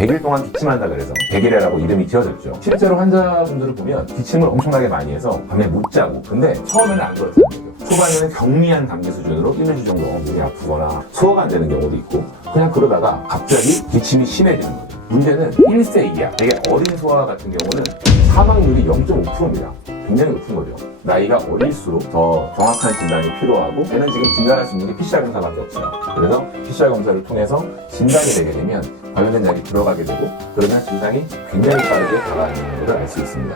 100일 동안 기침한다 그래서 100일이라고 이름이 지어졌죠. 실제로 환자분들을 보면 기침을 엄청나게 많이 해서 밤에 못 자고, 근데 처음에는 안 그렇다는 거죠. 초반에는 경미한 감기 수준으로 1년치 정도 눈이 아프거나 소화가 안 되는 경우도 있고, 그냥 그러다가 갑자기 기침이 심해지는 거죠. 문제는 1세 이하, 되게 어린 소아 같은 경우는 사망률이 0.5%입니다. 굉장히 높은 거죠. 나이가 어릴수록 더 정확한 진단이 필요하고, 얘는 지금 진단할 수 있는 게 PCR 검사밖에 없어요. 그래서 PCR 검사를 통해서 진단이 되게 되면 관련된 약이 들어가게 되고, 그러면 증상이 굉장히 빠르게 나아지는 것을 알 수 있습니다.